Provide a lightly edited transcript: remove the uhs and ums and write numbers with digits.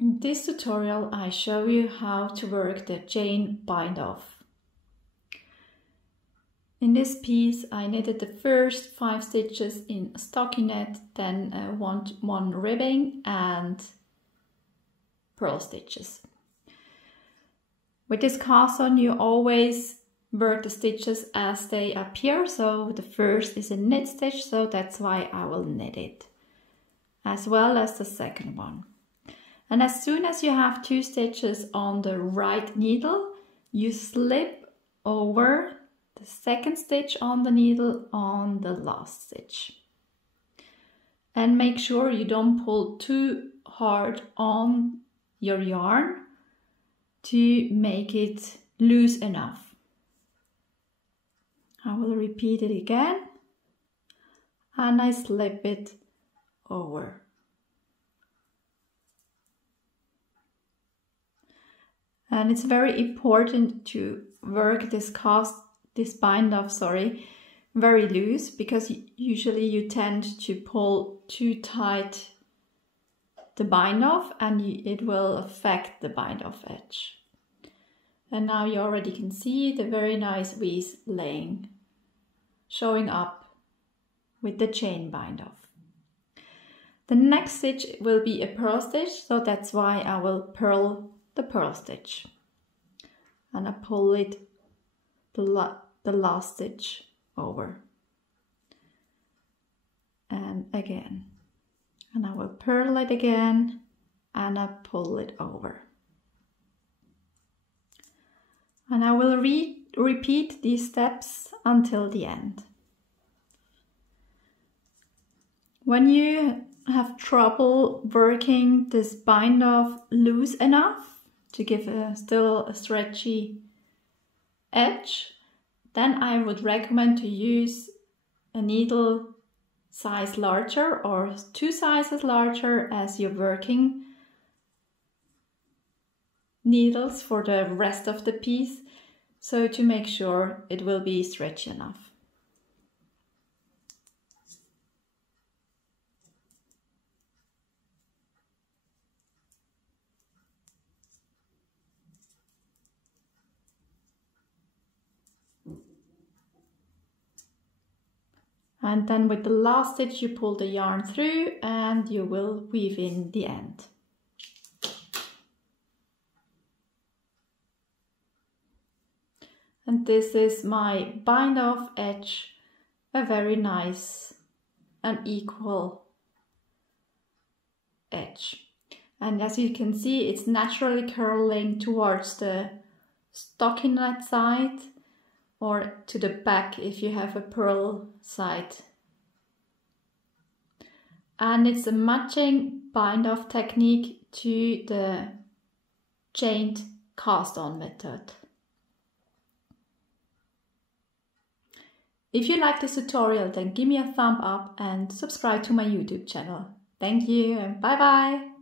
In this tutorial I show you how to work the chain bind off. In this piece I knitted the first 5 stitches in stockinette, then one ribbing and purl stitches. With this cast on you always work the stitches as they appear, so the first is a knit stitch, so that's why I will knit it, as well as the second one. And as soon as you have 2 stitches on the right needle, you slip over the second stitch on the needle on the last stitch. And make sure you don't pull too hard on your yarn to make it loose enough. I will repeat it again, and I slip it over. And it's very important to work this bind off, very loose, because usually you tend to pull too tight the bind off and it will affect the bind off edge. And now you already can see the very nice V's showing up with the chain bind off. The next stitch will be a purl stitch, so that's why I will purl the purl stitch, and I pull it the last stitch over and again, and I will purl it again and I pull it over, and I will repeat these steps until the end. When you have trouble working this bind off loose enough to give still a stretchy edge, then I would recommend to use a needle size larger or 2 sizes larger as your working needles for the rest of the piece, so to make sure it will be stretchy enough. And then with the last stitch you pull the yarn through and you will weave in the end. And this is my bind off edge, a very nice and equal edge. And as you can see, it's naturally curling towards the stockinette side, or to the back if you have a purl side. And it's a matching bind off technique to the chained cast on method. If you like this tutorial, then give me a thumb up and subscribe to my YouTube channel. Thank you and bye bye!